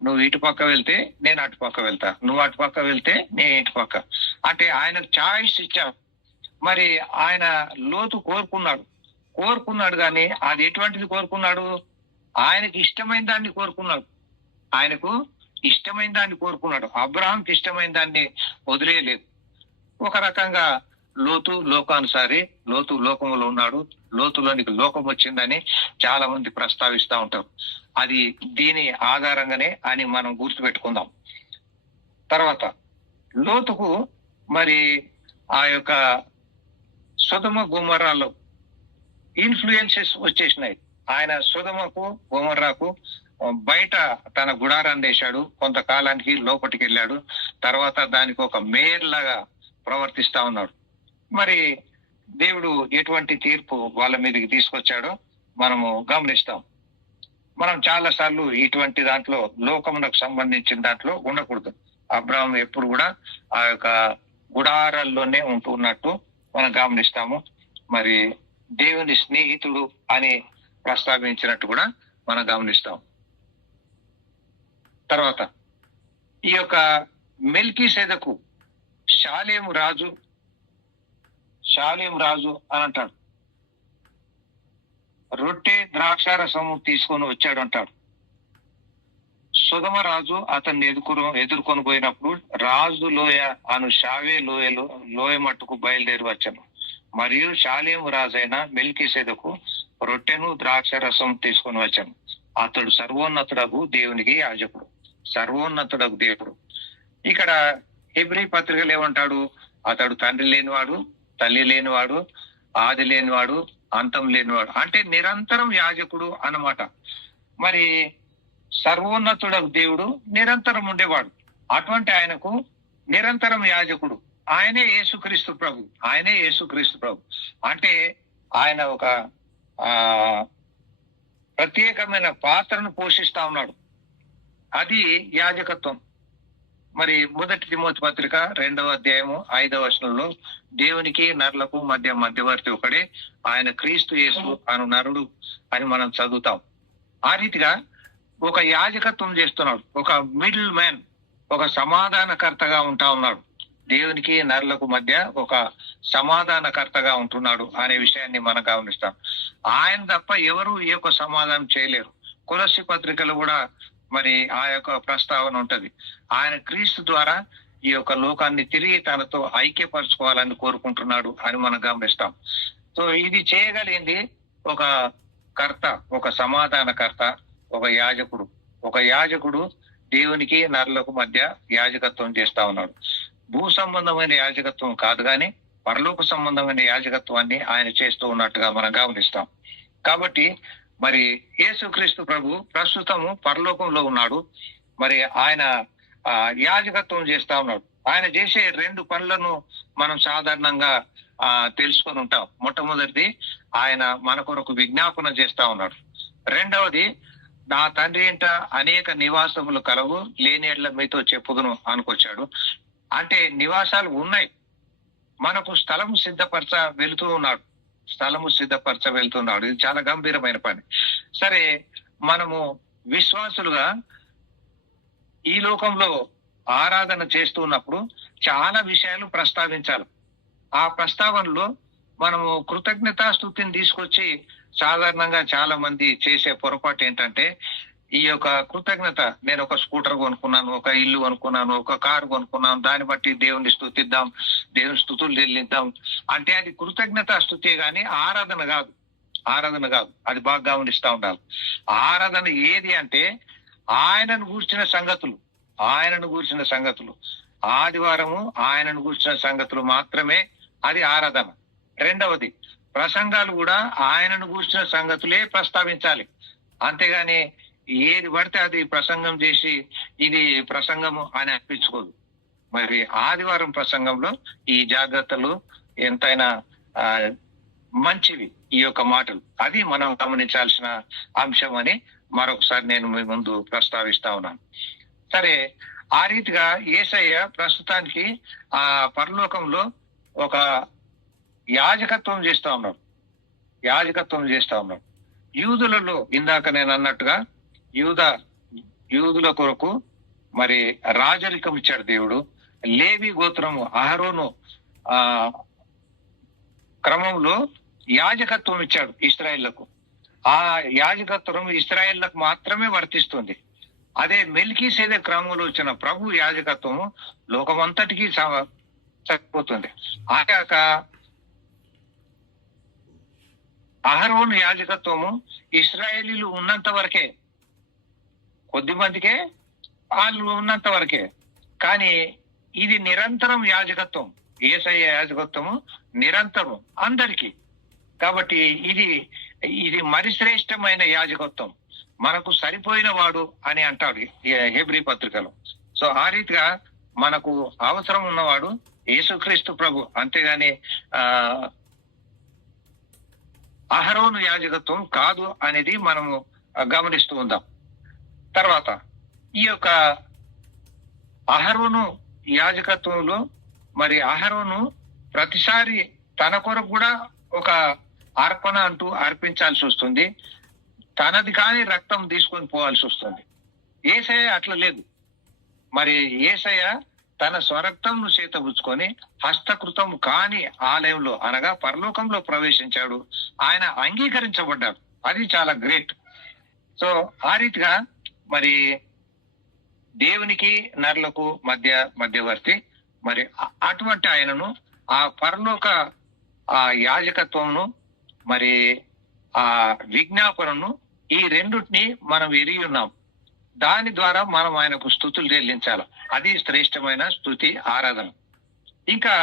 నువ్వు ఇటు పక్క వెళ్తే నేను అటు పక్క వెళ్తా, నువ్వు అటు పక్క వెళ్తే నేను ఇటు పక్క. అంటే ఆయనకు చాయిస్ ఇచ్చావు. మరి ఆయన లోతు కోరుకున్నాడు కానీ అది ఎటువంటిది కోరుకున్నాడు? ఆయనకి ఇష్టమైన దాన్ని కోరుకున్నాడు. అబ్రహాంకి ఇష్టమైన దాన్ని వదిలేయలేదు. ఒక రకంగా లోతు లోకానుసారి, లోతు లోకములో ఉన్నాడు, లోతులోనికి లోకం వచ్చిందని చాలా మంది ప్రస్తావిస్తూ ఉంటారు. అది దీని ఆధారంగానే అని మనం గుర్తుపెట్టుకుందాం. తర్వాత లోతుకు మరి ఆ యొక్క సొదొమ గొమొర్రాలో ఇన్ఫ్లుయెన్సెస్ వచ్చేసినాయి. ఆయన సొదొమకు గొమొర్రాకు బయట తన గుడారాన్ని వేశాడు, కొంతకాలానికి లోపలికి వెళ్ళాడు, తర్వాత దానికి ఒక మేయర్ లాగా ప్రవర్తిస్తా ఉన్నాడు. మరి దేవుడు ఎటువంటి తీర్పు వాళ్ళ మీదకి తీసుకొచ్చాడో మనము గమనిస్తాం. మనం చాలా సార్లు ఇటువంటి దాంట్లో, లోకమునకు సంబంధించిన దాంట్లో ఉండకూడదు. అబ్రహాం ఎప్పుడు కూడా ఆ యొక్క గుడారాల్లోనే ఉంటున్నట్టు మనం గమనిస్తాము. మరి దేవుని స్నేహితుడు అని ప్రస్తావించినట్టు కూడా మనం గమనిస్తాం. తర్వాత ఈ యొక్క మెల్కీసెదకు షాలేము రాజు అని అంటాడు. రొట్టె ద్రాక్షారసము తీసుకొని వచ్చాడు అంటాడు. సుధమ రాజు అతన్ని ఎదుర్కొని పోయినప్పుడు రాజు లోయ అను షావే లోయ మట్టుకు బయలుదేరి వచ్చాను. మరియు షాలేము రాజైన మెల్కీసెదెకు రొట్టెను ద్రాక్షారసం తీసుకొని వచ్చాను. అతడు సర్వోన్నతుడగు దేవునికి యాజకుడు. సర్వోన్నతుడగు దేవుడు. ఇక్కడ హెబ్రీ పత్రికలు ఏమంటాడు? అతడు తండ్రి లేనివాడు, తల్లి లేనివాడు, ఆది లేనివాడు, అంతం లేనివాడు. అంటే నిరంతరం యాజకుడు అన్నమాట. మరి సర్వోన్నతుడగు దేవుడు నిరంతరం ఉండేవాడు. అటువంటి ఆయనకు నిరంతరం యాజకుడు. ఆయనే యేసుక్రీస్తు ప్రభు. అంటే ఆయన ఒక ప్రత్యేకమైన పాత్రను పోషిస్తా ఉన్నాడు. అది యాజకత్వం. మరి 1 తిమోతి పత్రిక 2వ అధ్యాయము 5వ వచనంలో దేవునికి నరులకు మధ్యవర్తి ఒకడే, ఆయన క్రీస్తు యేసు అను నరుడు అని మనం చదువుతాం. ఆ రీతిగా ఒక యాజకత్వం చేస్తున్నాడు. ఒక మిడిల్ మ్యాన్, ఒక సమాధానకర్తగా ఉంటా ఉన్నాడు. దేవునికి నరులకు మధ్య ఒక సమాధానకర్తగా ఉంటున్నాడు అనే విషయాన్ని మనం గమనిస్తాం. ఆయన తప్ప ఎవరు ఈ యొక్క సమాధానం చేయలేరు. కొలస్సీ పత్రికలు కూడా మరి ఆ యొక్క ప్రస్తావన ఉంటది. ఆయన క్రీస్తు ద్వారా ఈ యొక్క లోకాన్ని తిరిగి తనతో ఐక్యపరచుకోవాలని కోరుకుంటున్నాడు అని మనం గమనిస్తాం. సో ఇది చేయగలిగింది ఒక కర్త, ఒక సమాధానకర్త, ఒక యాజకుడు దేవునికి నరులకు మధ్య యాజకత్వం చేస్తా ఉన్నాడు. భూ సంబంధమైన యాజకత్వం కాదు కానీ పరలోక సంబంధమైన యాజకత్వాన్ని ఆయన చేస్తూ ఉన్నట్టుగా మనం గమనిస్తాం. కాబట్టి మరి యేసుక్రీస్తు ప్రభు ప్రస్తుతము పరలోకంలో ఉన్నాడు. మరి ఆయన యాజకత్వం చేస్తా ఉన్నాడు. ఆయన చేసే 2 పనులను మనం సాధారణంగా తెలుసుకొని ఉంటాం. మొట్టమొదటిది, ఆయన మన కొరకు విజ్ఞాపన చేస్తా ఉన్నాడు. రెండవది, నా తండ్రి ఇంట అనేక నివాసములు కలవు, లేని ఎడ్ల మీతో చెప్పుదును అనుకొచ్చాడు. అంటే నివాసాలు ఉన్నాయి, మనకు స్థలము సిద్ధపరచ వెళ్తున్నాడు. ఇది చాలా గంభీరమైన పని. సరే, మనము విశ్వాసులుగా ఈ లోకంలో ఆరాధన చేస్తున్నప్పుడు చాలా విషయాలు ప్రస్తావించాలి. ఆ ప్రస్తావనలో మనము కృతజ్ఞతాస్తుతిని తీసుకొచ్చి సాధారణంగా చాలా మంది చేసే పొరపాటు ఏంటంటే, ఈ యొక్క కృతజ్ఞత, నేను ఒక స్కూటర్ కొనుక్కున్నాను, ఒక ఇల్లు కొనుక్కున్నాను, ఒక కారు కొనుక్కున్నాను, దాన్ని బట్టి దేవుని స్తుతిద్దాం, దేవుని స్తుతులు చెల్లిద్దాం అంటే అది కృతజ్ఞత స్తుతే గాని ఆరాధన కాదు. అది బాగా గమనిస్తా ఉండాలి. ఆరాధన ఏది అంటే ఆయనను గూర్చిన సంగతులు, ఆదివారము ఆయనను గూర్చిన సంగతులు మాత్రమే అది ఆరాధన. రెండవది, ప్రసంగాలు కూడా ఆయనను గూర్చిన సంగతులే ప్రస్తావించాలి. అంతేగాని ఏది పడితే అది ప్రసంగం చేసి ఇది ప్రసంగము అని అనిపించుకోదు. మరి ఆదివారం ప్రసంగంలో ఈ జాగ్రత్తలు ఎంతైనా మంచివి. ఈ యొక్క మాటలు అది మనం గమనించాల్సిన అంశం అని మరొకసారి నేను మీ ముందు ప్రస్తావిస్తా ఉన్నాను. సరే, ఆ రీతిగా యేసయ్య ప్రస్తుతానికి ఆ పరలోకంలో ఒక యాజకత్వం చేస్తా ఉన్నాడు. యూదులలో ఇందాక నేను అన్నట్టుగా యూదుల కొరకు మరి రాజరికం ఇచ్చాడు దేవుడు. లేవి గోత్రము అహరోను క్రమంలో యాజకత్వం ఇచ్చాడు ఇశ్రాయేళ్లకు. ఆ యాజకత్వం ఇశ్రాయేళ్లకు మాత్రమే వర్తిస్తుంది. అదే మెల్కీసెదెకు క్రమంలో వచ్చిన ప్రభు యాజకత్వము లోకమంతటికి సరిపోతుంది. ఆగాక అహరోను యాజకత్వము ఇశ్రాయేలీలు ఉన్నంత వరకే, కొద్ది మందికే వాళ్ళు ఉన్నంత వరకే. కానీ ఇది నిరంతరం యాజకత్వం. యేసయ్య యాజకత్వము నిరంతరం అందరికీ. కాబట్టి ఇది మరి శ్రేష్టమైన యాజకత్వం, మనకు సరిపోయిన వాడు అని అంటాడు హెబ్రీ పత్రికలో. సో ఆ రీతిగా మనకు అవసరం ఉన్నవాడు యేసుక్రీస్తు ప్రభు. అంతేగాని అహరోను యాజకత్వం కాదు అనేది మనము గమనిస్తూ ఉందాం. తర్వాత ఈ యొక్క అహరోను యాజకత్వంలో మరి అహరోను ప్రతిసారి తన కొరకు కూడా ఒక అర్పణ అంటూ అర్పించాల్సి వస్తుంది. తనది కాని రక్తం తీసుకొని పోవాల్సి వస్తుంది. యేసయ్య అట్లా లేదు. మరి యేసయ్య తన స్వరక్తమును చేతబుచ్చుకొని హస్తకృతం కాని ఆలయంలో అనగా పరలోకంలో ప్రవేశించాడు. ఆయన అంగీకరించబడ్డాడు. అది చాలా గ్రేట్. సో ఆ రీతిగా మరి దేవునికి నరులకు మధ్యవర్తి, మరి అటువంటి ఆయనను ఆ పరలోక ఆ యాజకత్వమును మరి ఆ విజ్ఞాపనను ఈ రెండుటిని మనం ఎరిగి ఉన్నాం. దాని ద్వారా మనం ఆయనకు స్తుతులు చెల్లించాలి. అది శ్రేష్టమైన స్తుతి ఆరాధన. ఇంకా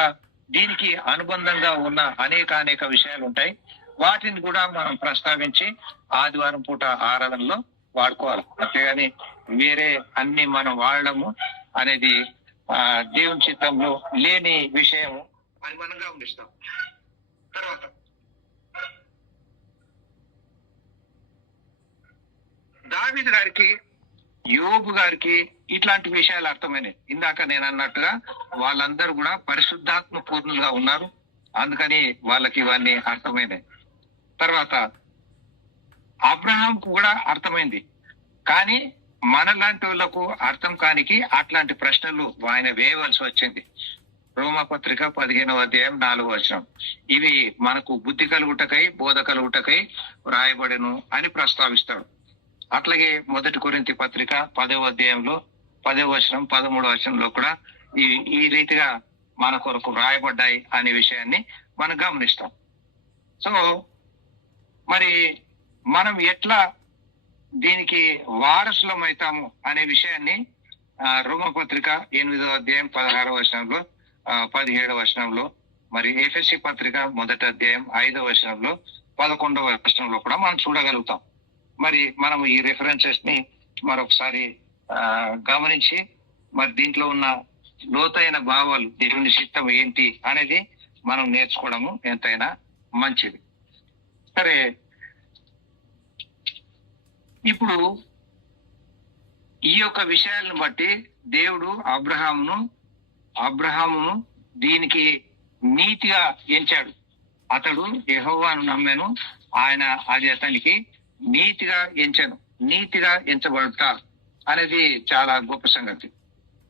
దీనికి అనుబంధంగా ఉన్న అనేక విషయాలు ఉంటాయి. వాటిని కూడా మనం ప్రస్తావించి ఆదివారం పూట ఆరాధనలో వాడుకోవాలి. అంతేగాని వేరే అన్ని మనం వాడడము అనేది దేవుని చిత్తంలో లేని విషయము అని మనం గమనిస్తాం. తర్వాత దావీదు గారికి, యోబు గారికి ఇట్లాంటి విషయాలు అర్థమైనవి. ఇందాక నేను అన్నట్టుగా వాళ్ళందరూ కూడా పరిశుద్ధాత్మ పూర్ణులుగా ఉన్నారు, అందుకని వాళ్ళకి ఇవన్నీ అర్థమైనవి. తర్వాత అబ్రహాంకు కూడా అర్థమైంది, కానీ మనలాంటి వాళ్ళకు అర్థం కానికి అట్లాంటి ప్రశ్నలు ఆయన వేయవలసి వచ్చింది. రోమపత్రిక 15వ అధ్యాయం 4వ వచనం, ఇవి మనకు బుద్ధి కలుగుటకై బోధ కలుగుటకై వ్రాయబడెను అని ప్రస్తావిస్తాడు. అట్లాగే 1 కొరింథీ పత్రిక 10వ అధ్యాయంలో 10వ వచనం 13వ వచనంలో కూడా ఈ రీతిగా మన కొరకు వ్రాయబడ్డాయి అనే విషయాన్ని మనం గమనిస్తాం. సో మరి మనం ఎట్లా దీనికి వారసులం అవుతాము అనే విషయాన్ని రోమపత్రిక 8వ అధ్యాయం 16వ వచనంలో 17వ వచనంలో, మరి ఎఫెసీ పత్రిక 1వ అధ్యాయం 5వ వచనంలో 11వ వచనంలో కూడా మనం చూడగలుగుతాం. మరి మనం ఈ రెఫరెన్సెస్ ని మరొకసారి గమనించి మరి దీంట్లో ఉన్న లోతైన భావాలు, దేవుని చిత్తం ఏంటి అనేది మనం నేర్చుకోవడము ఎంతైనా మంచిది. సరే, ఇప్పుడు ఈ యొక్క విషయాలను బట్టి దేవుడు అబ్రహామును దీనికి నీతిగా ఎంచాడు. అతడు యెహోవాను నమ్మాను, ఆయన అది అతనికి నీతిగా ఎంచాను. నీతిగా ఎంచబడట అనేది చాలా గొప్ప సంగతి.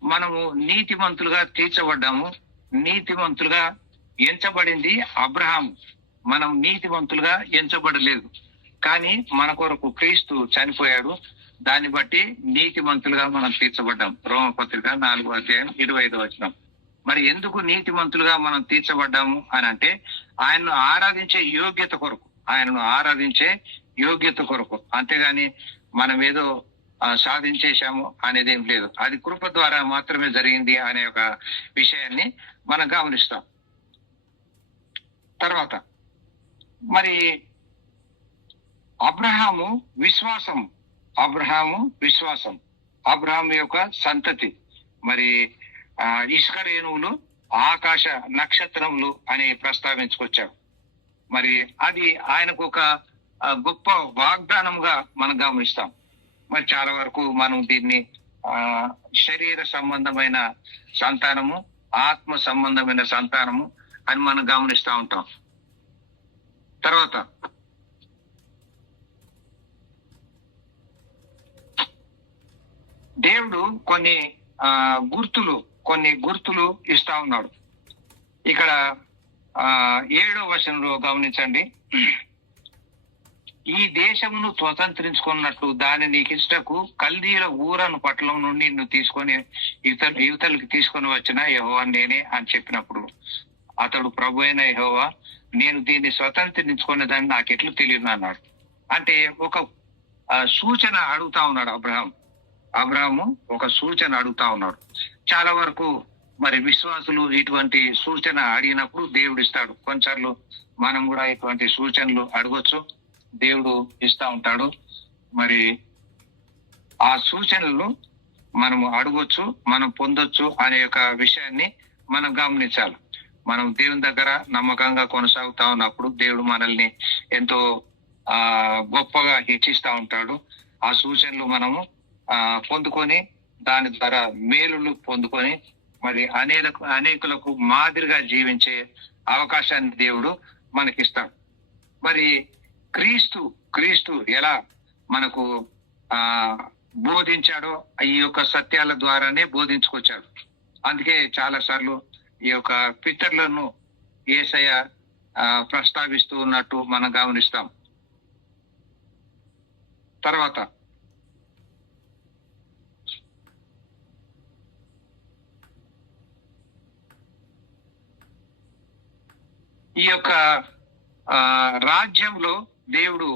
మనము నీతిమంతులుగా తీర్చబడ్డాము, నీతిమంతులుగా ఎంచబడింది అబ్రహాము. మనం నీతిమంతులుగా ఎంచబడలేదు, కానీ మన కొరకు క్రీస్తు చనిపోయాడు. దాన్ని బట్టి నీతిమంతులుగా మనం తీర్చబడ్డాం. రోమపత్రిక 4వ అధ్యాయం 25వ వచనం. మరి ఎందుకు నీతిమంతులుగా మనం తీర్చబడ్డాము అని అంటే ఆయనను ఆరాధించే యోగ్యత కొరకు, అంతేగాని మనం ఏదో సాధించేశాము అనేది ఏం లేదు. అది కృప ద్వారా మాత్రమే జరిగింది అనే ఒక విషయాన్ని మనం గమనిస్తాం. తర్వాత మరి అబ్రహాము విశ్వాసం యొక్క సంతతి, మరి ఇసుక రేణువులు ఆకాశ నక్షత్రములు అని ప్రస్తావించుకొచ్చాడు. మరి అది ఆయనకు ఒక గొప్ప వాగ్దానముగా మనం గమనిస్తాం. మరి చాలా వరకు మనం దీన్ని శరీర సంబంధమైన సంతానము, ఆత్మ సంబంధమైన సంతానము అని మనం గమనిస్తూ ఉంటాం. తర్వాత దేవుడు కొన్ని గుర్తులు ఇస్తా ఉన్నాడు. ఇక్కడ 7వ వచనంలో గమనించండి. ఈ దేశమును స్వతంత్రించుకున్నట్లు దాని నీకిష్టకు కల్దీయుల ఊరను పట్టణం నుండి నిన్ను తీసుకొని యువతలకి తీసుకొని వచ్చిన యెహోవా నేనే అని చెప్పినప్పుడు అతడు ప్రభు అయిన యెహోవా నేను దీన్ని స్వతంత్రించుకునే దాన్ని నాకెట్లు తెలియదు అన్నాడు. అంటే ఒక సూచన అడుగుతా ఉన్నాడు అబ్రహాము ఒక సూచన అడుగుతా ఉన్నాడు. చాలా వరకు మరి విశ్వాసులు ఇటువంటి సూచన అడిగినప్పుడు దేవుడు ఇస్తాడు. కొన్నిసార్లు మనం కూడా ఇటువంటి సూచనలు అడగొచ్చు, దేవుడు ఇస్తా ఉంటాడు. మరి ఆ సూచనలు మనము అడగొచ్చు, మనం పొందొచ్చు అనే ఒక విషయాన్ని మనం గమనించాలి. మనం దేవుని దగ్గర నమ్మకంగా కొనసాగుతా ఉన్నప్పుడు దేవుడు మనల్ని ఎంతో గొప్పగా హెచ్చిస్తా ఉంటాడు. ఆ సూచనలు మనము పొందుకొని దాని ద్వారా మేలులు పొందుకొని మరి అనేకులకు మాదిరిగా జీవించే అవకాశాన్ని దేవుడు మనకిస్తాడు. మరి క్రీస్తు ఎలా మనకు బోధించాడో ఈ యొక్క సత్యాల ద్వారానే బోధించుకొచ్చాడు. అందుకే చాలా సార్లు ఈ యొక్క పితరులను యేసయ్య ప్రస్తావిస్తూ ఉన్నట్టు మనం గమనిస్తాం. తర్వాత ఈ యొక్క రాజ్యంలో దేవుడు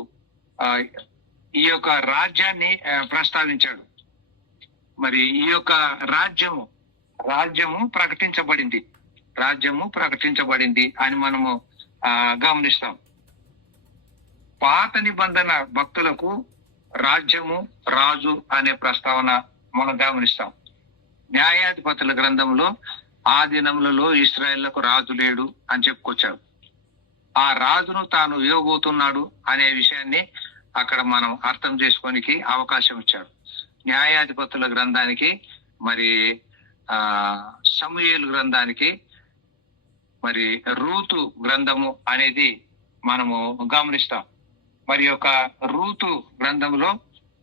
ఈ యొక్క రాజ్యాన్ని ప్రస్తావించాడు. మరి ఈ యొక్క రాజ్యము ప్రకటించబడింది, అని మనము గమనిస్తాం. పాత నిబంధన భక్తులకు రాజ్యము, రాజు అనే ప్రస్తావన మనం గమనిస్తాం. న్యాయాధిపతుల గ్రంథంలో ఆ దినములలో ఇశ్రాయేలుకు రాజు లేడు అని చెప్పుకొచ్చాడు. ఆ రాజును తాను ఇవ్వబోతున్నాడు అనే విషయాన్ని అక్కడ మనం అర్థం చేసుకోనికి అవకాశం ఇచ్చాడు. న్యాయాధిపతుల గ్రంథానికి మరి సమూయేలు గ్రంథానికి మరి రూతు గ్రంథము అనేది మనము గమనిస్తాం. మరి యొక్క రూతు గ్రంథంలో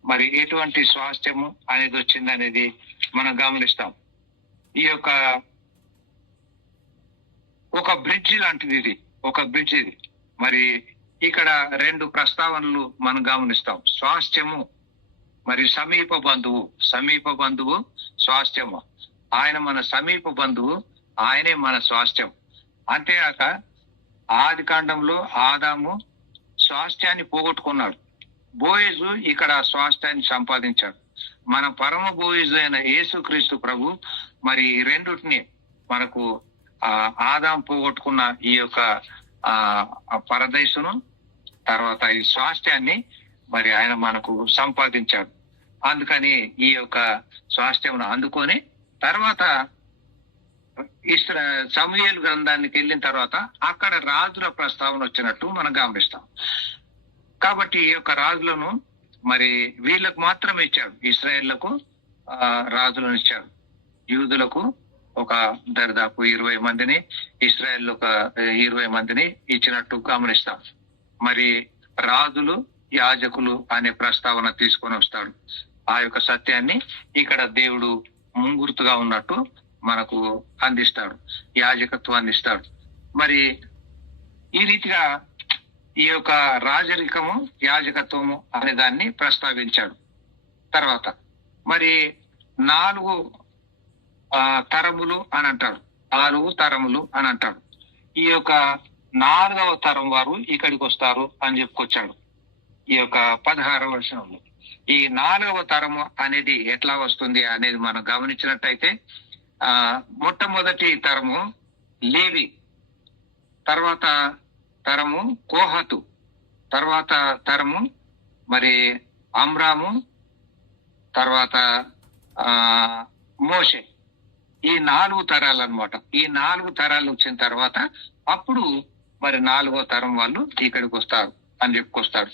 మరి ఎటువంటి స్వాస్థ్యము అనేది వచ్చింది అనేది మనం గమనిస్తాం. ఈ యొక్క ఒక బ్రిడ్జి లాంటిది ఇది, మరి ఇక్కడ రెండు ప్రస్తావనలు మనం గమనిస్తాం. స్వాస్థ్యము మరి సమీప బంధువు స్వాస్థ్యము. ఆయన మన సమీప బంధువు, ఆయనే మన స్వాస్థ్యం. అంతేకాక ఆది కాండంలో ఆదాము స్వాస్థ్యాన్ని పోగొట్టుకున్నాడు, బోయేజు ఇక్కడ స్వాస్థ్యాన్ని సంపాదించాడు. మన పరమ బోయేజు అయిన యేసుక్రీస్తు ప్రభు మరి రెండుటిని మనకు ఆదాం పోగొట్టుకున్న ఈ యొక్క పరదేశును, తర్వాత ఈ స్వాస్థ్యాన్ని మరి ఆయన మనకు సంపాదించాడు. అందుకని ఈ యొక్క స్వాస్థ్యమును అందుకొని తర్వాత సమూయేలు గ్రంథానికి వెళ్ళిన తర్వాత అక్కడ రాజుల ప్రస్తావన వచ్చినట్టు మనం గమనిస్తాం. కాబట్టి ఈ యొక్క రాజులను మరి వీళ్ళకు మాత్రమే ఇచ్చాడు, ఇశ్రాయేళ్లకు రాజులను ఇచ్చాడు. యూదులకు ఒక దరిదాపు 20 మందిని, ఇశ్రాయేల్ ఒక 20 మందిని ఇచ్చినట్టు గమనిస్తాం. మరి రాజులు, యాజకులు అనే ప్రస్తావన తీసుకొని వస్తాడు. ఆ యొక్క సత్యాన్ని ఇక్కడ దేవుడు ముంగుర్తుగా ఉన్నట్టు మనకు అందిస్తాడు, యాజకత్వాన్ని ఇస్తాడు. మరి ఈ రీతిగా ఈ యొక్క రాజరికము, యాజకత్వము అనే దాన్ని ప్రస్తావించాడు. తర్వాత మరి 4 తరములు అని అంటాడు, 4 తరములు అని అంటాడు. ఈ యొక్క 4వ తరం వారు ఇక్కడికి వస్తారు అని చెప్పుకొచ్చాడు ఈ యొక్క 16వ వచనంలో. ఈ 4వ తరము అనేది ఎట్లా వస్తుంది అనేది మనం గమనించినట్టయితే మొట్టమొదటి తరము లేవి, తర్వాత తరము కోహతు, తర్వాత తరము మరి అమ్రాము, తర్వాత మోషే. ఈ 4 తరాలు అన్నమాట. ఈ 4 తరాలు వచ్చిన తర్వాత అప్పుడు మరి 4వ తరం వాళ్ళు ఇక్కడికి వస్తారు అని చెప్పుకొస్తాడు.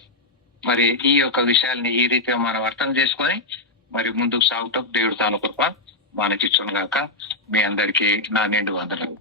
మరి ఈ యొక్క విషయాల్ని ఈ రీతిగా మనం అర్థం చేసుకొని మరి ముందుకు సాగుతాం. దేవుడు తాను కృప మనకిచ్చును గాక. మీ అందరికీ నా నిండు వందనాలు.